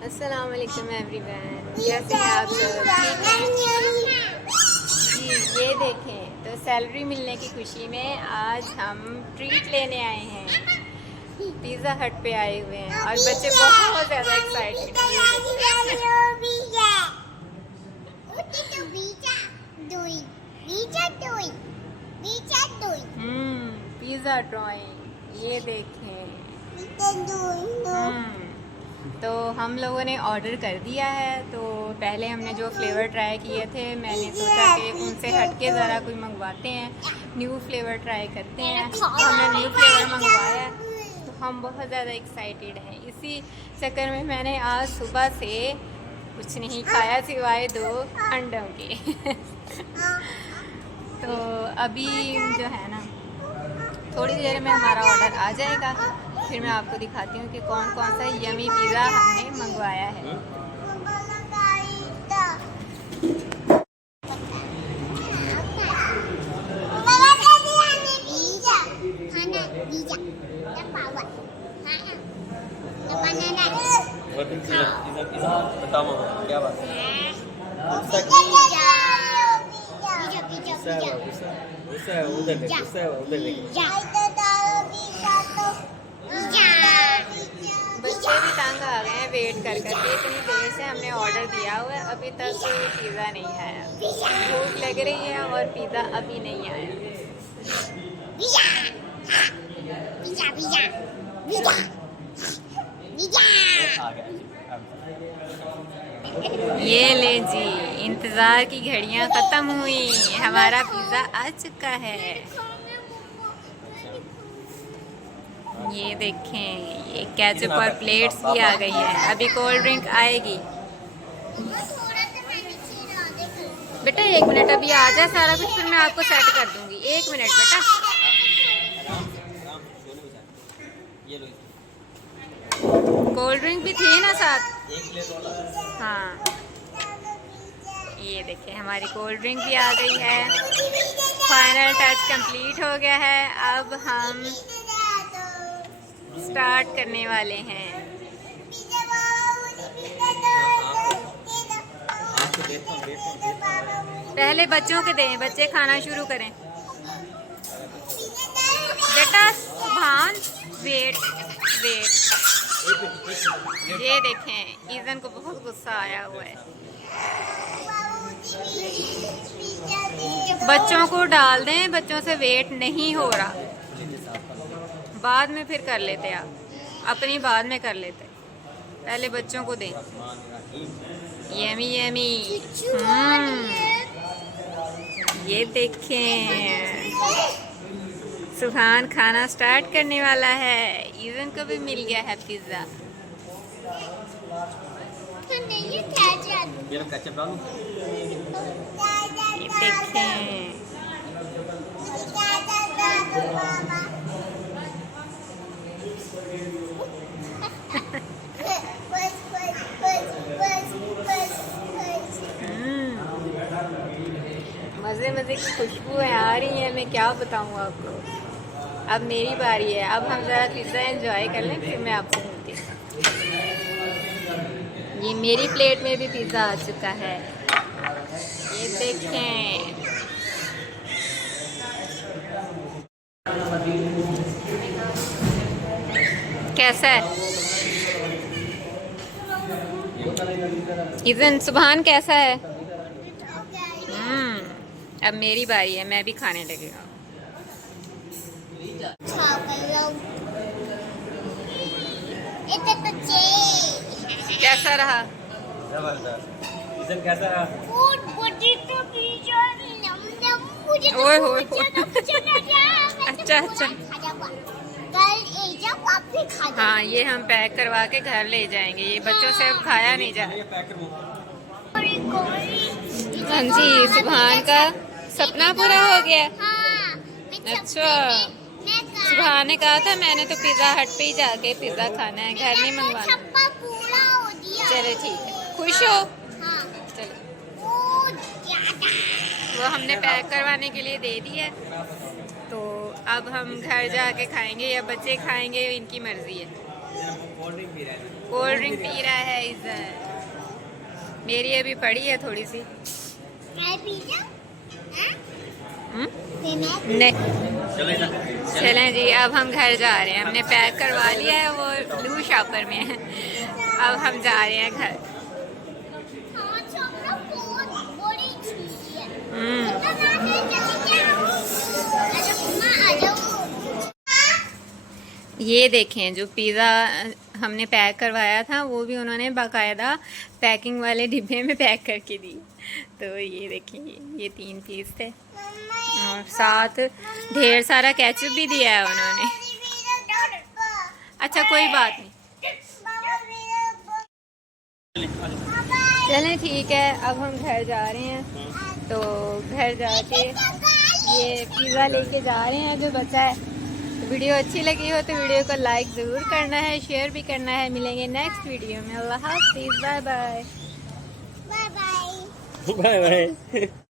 अस्सलाम वालेकुम एवरीवन, कैसे हैं आप सब? ठीक हैं जी। ये देखें, तो सैलरी मिलने की खुशी में आज हम ट्रीट लेने आए हैं। पिज़्ज़ा हट पे आए हुए हैं और बच्चे बहुत ज़्यादा एक्साइटेड हैं। पिज़्ज़ा ड्राइंग, ये देखें। तो हम लोगों ने ऑर्डर कर दिया है। तो पहले हमने जो फ्लेवर ट्राई किए थे, मैंने सोचा कि उनसे हटके ज़रा कोई मंगवाते हैं, न्यू फ्लेवर ट्राई करते हैं। हमने न्यू फ्लेवर मंगवाया है, तो हम बहुत ज़्यादा एक्साइटेड हैं। इसी चक्कर में मैंने आज सुबह से कुछ नहीं खाया सिवाय 2 अंडों के तो अभी जो है ना, थोड़ी देर में हमारा ऑर्डर आ जाएगा, फिर मैं आपको दिखाती हूँ कि कौन कौन सा यमी पिज़्ज़ा हमने मंगवाया है। क्या बात है? बच्चे भी तंग आ गए हैं वेट कर करके। इतनी देर से हमने ऑर्डर दिया हुआ है, अभी तक पिज़्ज़ा नहीं आया। भूख लग रही है और पिज़्ज़ा अभी नहीं आया। ये ले जी, इंतज़ार की घड़ियां ख़त्म हुई, हमारा पिज़्ज़ा आ चुका है। ये देखें, ये केचप और प्लेट्स भी आ गई है। अभी कोल्ड ड्रिंक आएगी। बेटा 1 मिनट, अभी आ जाए सारा कुछ, फिर मैं आपको सेट कर दूंगी। 1 मिनट बेटा। कोल्ड ड्रिंक भी थी ना साथ? हाँ, ये देखें, हमारी कोल्ड ड्रिंक भी आ गई है। फाइनल टच कंप्लीट हो गया है। अब हम स्टार्ट करने वाले हैं। पहले बच्चों के दें, बच्चे खाना शुरू करें। बेटा सुभान, वेट वेट। ये देखें, ईज़न को बहुत गुस्सा आया हुआ है। बच्चों को डाल दें, बच्चों से वेट नहीं हो रहा। बाद में फिर कर लेते, आप अपनी बाद में कर लेते, पहले बच्चों को दें। Yummy yummy. ये देखें, सुभान खाना स्टार्ट करने वाला है। ईज़न को भी मिल गया है पिज़्ज़ा। ये देखें, मज़े मज़े की खुशबुएं आ रही हैं। मैं क्या बताऊँ आपको। अब मेरी बारी है। अब हम ज़रा पिज़्ज़ा एंजॉय कर लें, फिर मैं आपको मिलती हूँ। ये मेरी प्लेट में भी पिज़्ज़ा आ चुका है। ये देखें, कैसा है ईज़न? सुभान कैसा है? अब मेरी बारी है, मैं भी खाने लगेगा। कैसा रहा? कैसा रहा? ओए होए। अच्छा अच्छा, हाँ, ये हम पैक करवा के घर ले जाएंगे। ये बच्चों से अब खाया नहीं जा रहा। हाँ जी, सुभान का सपना पूरा हो गया। अच्छा, सुभान ने कहा था मैंने तो पिज़्ज़ा हट पे ही जाके पिज़्ज़ा खाना है, घर नहीं मंगवाना। चलो ठीक है, खुश हो? चलो, वो हमने पैक करवाने के लिए दे दी है। तो अब हम घर जाके खाएंगे या बच्चे खाएंगे, इनकी मर्जी है। कोल्ड ड्रिंक पी रहा है इधर। मेरी अभी पड़ी है थोड़ी सी। नहीं चलें जी, अब हम घर जा रहे हैं। हमने पैक करवा लिया है, वो लू शॉपर में है। अब हम जा रहे हैं घर। ये देखें, जो पिज़्ज़ा हमने पैक करवाया था वो भी उन्होंने बाकायदा पैकिंग वाले डिब्बे में पैक करके दी। तो ये देखें, ये 3 पीस थे और साथ ढेर सारा केचप भी दिया है उन्होंने। अच्छा कोई बात नहीं, चलें ठीक है। अब हम घर जा रहे हैं, तो घर जाके ये पिज़्ज़ा लेके जा रहे हैं जो बचा है। वीडियो अच्छी लगी हो तो वीडियो को लाइक ज़रूर करना है, शेयर भी करना है। मिलेंगे नेक्स्ट वीडियो में। अल्लाह हाफ़िज़, बाय बाय। Bye bye.